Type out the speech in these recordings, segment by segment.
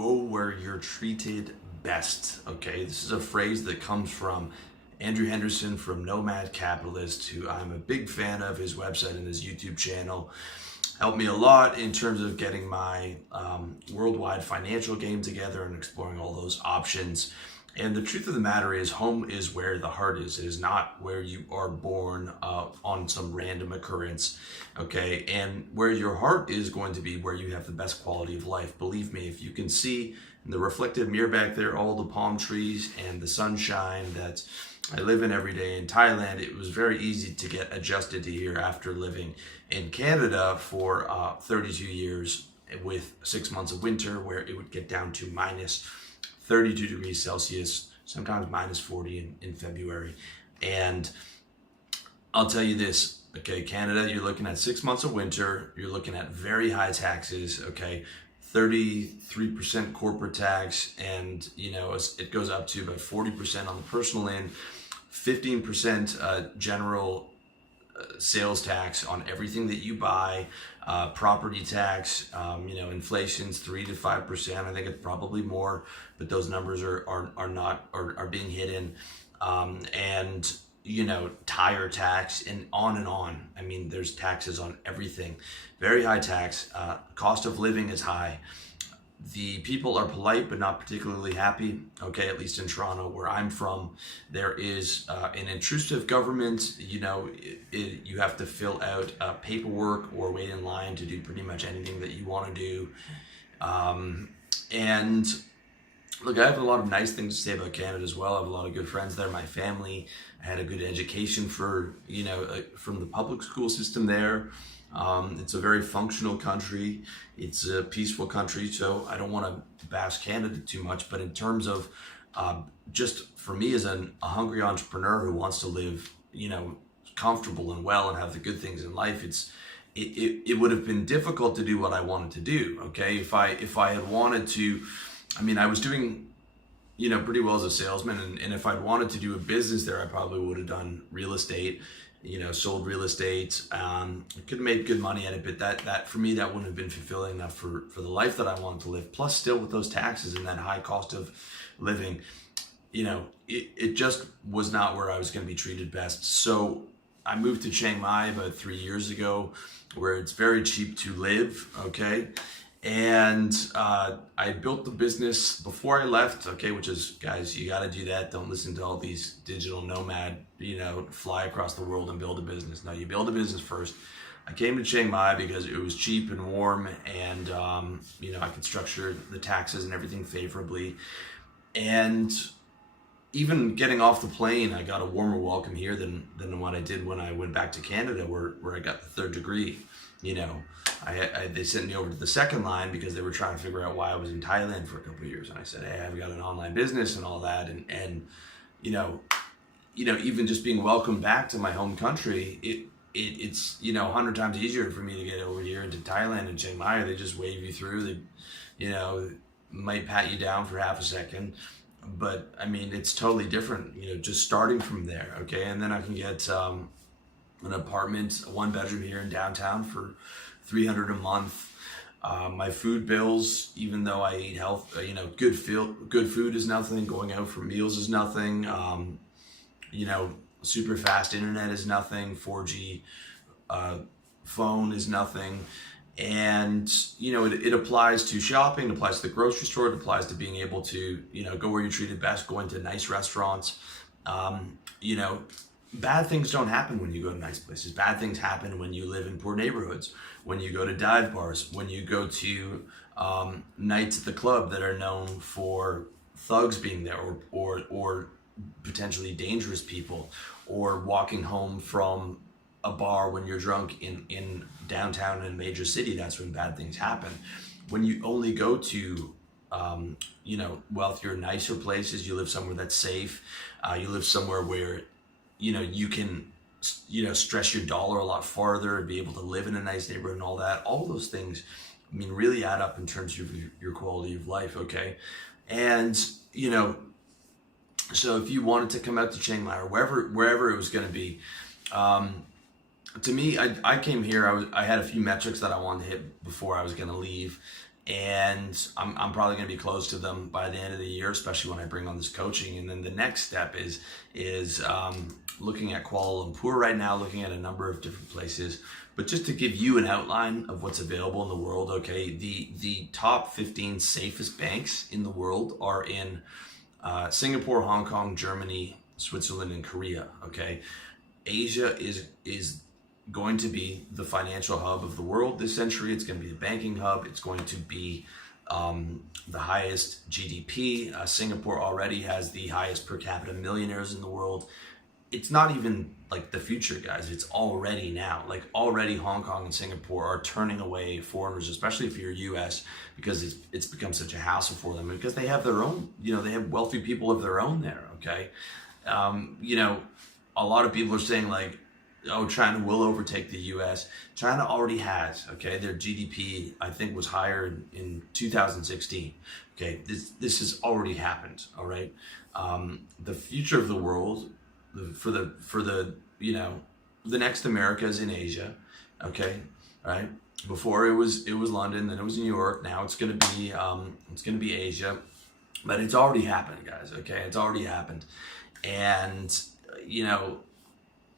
go where you're treated best. Okay, this is a phrase that comes from Andrew Henderson from Nomad Capitalist, who I'm a big fan of. His website and his YouTube channel helped me a lot in terms of getting my worldwide financial game together and exploring all those options. And the truth of the matter is, home is where the heart is. It is not where you are born on some random occurrence, okay? And where your heart is going to be where you have the best quality of life. Believe me, if you can see in the reflective mirror back there all the palm trees and the sunshine that I live in every day in Thailand, it was very easy to get adjusted to here after living in Canada for 32 years with 6 months of winter where it would get down to minus 32 degrees Celsius, sometimes minus 40 in February. And I'll tell you this, okay, Canada, you're looking at 6 months of winter, you're looking at very high taxes, okay, 33% corporate tax, and you know, it goes up to about 40% on the personal end, 15% general sales tax on everything that you buy, property tax, you know, inflation's 3 to 5%. I think it's probably more, but those numbers are being hidden. And you know, tire tax and on and on. I mean, there's taxes on everything. Very high tax. Cost of living is high. The people are polite but not particularly happy, okay, at least in Toronto where I'm from. There is an intrusive government. You know, you have to fill out paperwork or wait in line to do pretty much anything that you want to do. And look, I have a lot of nice things to say about Canada as well. I have a lot of good friends there, my family. I had a good education from the public school system there. It's a very functional country. It's a peaceful country, so I don't want to bash Canada too much, but in terms of just for me as a hungry entrepreneur who wants to live, you know, comfortable and well and have the good things in life, it would have been difficult to do what I wanted to do, okay? If I had wanted to, I mean, I was doing, you know, pretty well as a salesman, and if I'd wanted to do a business there, I probably would have done real estate, you know, sold real estate. I could have made good money at it, but that for me, that wouldn't have been fulfilling enough for the life that I wanted to live. Plus, still with those taxes and that high cost of living, you know, it just was not where I was going to be treated best. So I moved to Chiang Mai about 3 years ago, where it's very cheap to live, okay? And I built the business before I left, okay, which is, guys, you got to do that. Don't listen to all these digital nomad, you know, fly across the world and build a business. No, you build a business first. I came to Chiang Mai because it was cheap and warm, and you know, I could structure the taxes and everything favorably. And even getting off the plane, I got a warmer welcome here than what I did when I went back to Canada, where I got the 3rd degree. You know, they sent me over to the second line because they were trying to figure out why I was in Thailand for a couple of years. And I said, hey, I've got an online business and all that. And you know, even just being welcomed back to my home country, it's, you know, 100 times easier for me to get over here into Thailand and Chiang Mai. They just wave you through. They, you know, might pat you down for half a second. But I mean, it's totally different, you know, just starting from there, okay? And then I can get an apartment, a 1-bedroom here in downtown for $300 a month. My food bills, even though I eat health, you know, good food is nothing. Going out for meals is nothing. You know, super fast internet is nothing. 4G phone is nothing. And, you know, it applies to shopping, it applies to the grocery store, it applies to being able to, you know, go where you're treated best, going to nice restaurants. You know, bad things don't happen when you go to nice places. Bad things happen when you live in poor neighborhoods, when you go to dive bars, when you go to nights at the club that are known for thugs being there, or potentially dangerous people, or walking home from a bar when you're drunk in downtown in a major city. That's when bad things happen. When you only go to you know, wealthier, nicer places, you live somewhere that's safe, you live somewhere where, you know, you can, you know, stress your dollar a lot farther and be able to live in a nice neighborhood and all that. All those things, I mean, really add up in terms of your quality of life, okay? And, you know, so if you wanted to come out to Chiang Mai or wherever it was going to be, to me, I came here, I had a few metrics that I wanted to hit before I was going to leave. and I'm probably going to be close to them by the end of the year, especially when I bring on this coaching. And then the next step is looking at Kuala Lumpur right now, looking at a number of different places. But just to give you an outline of what's available in the world, okay, the top 15 safest banks in the world are in Singapore, Hong Kong, Germany, Switzerland, and Korea. Okay, Asia is going to be the financial hub of the world this century. It's going to be the banking hub. It's going to be the highest GDP. Singapore already has the highest per capita millionaires in the world. It's not even like the future, guys. It's already now. Like already Hong Kong and Singapore are turning away foreigners, especially if you're US, because it's become such a hassle for them, because they have their own, they have wealthy people of their own there, okay? A lot of people are saying like, oh, China will overtake the US. China already has, okay? Their GDP, I think, was higher in 2016. Okay, this has already happened, all right? The future of the world, for the next America is in Asia, okay, right? Before it was London, then it was New York. Now it's gonna be Asia, but it's already happened, guys. Okay, it's already happened, and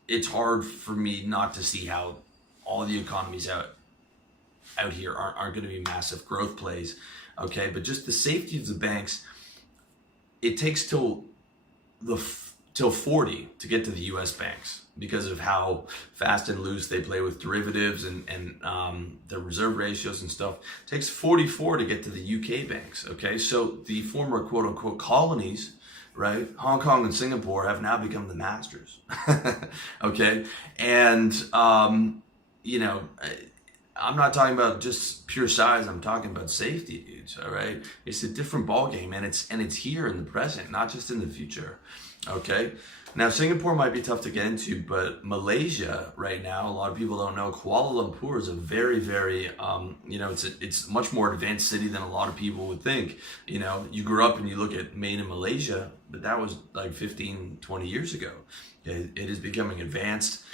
it's hard for me not to see how all the economies out here aren't going to be massive growth plays, okay? But just the safety of the banks, it takes till 40 to get to the U.S. banks because of how fast and loose they play with derivatives and the reserve ratios and stuff. It takes 44 to get to the U.K. banks, okay? So the former quote-unquote colonies, right, Hong Kong and Singapore, have now become the masters, okay? And, I'm not talking about just pure size. I'm talking about safety, dudes, all right? It's a different ballgame, and it's here in the present, not just in the future, okay? Now, Singapore might be tough to get into, but Malaysia right now, a lot of people don't know, Kuala Lumpur is a very, very, it's a much more advanced city than a lot of people would think. You grew up and you look at made in Malaysia, but that was like 15, 20 years ago. It is becoming advanced.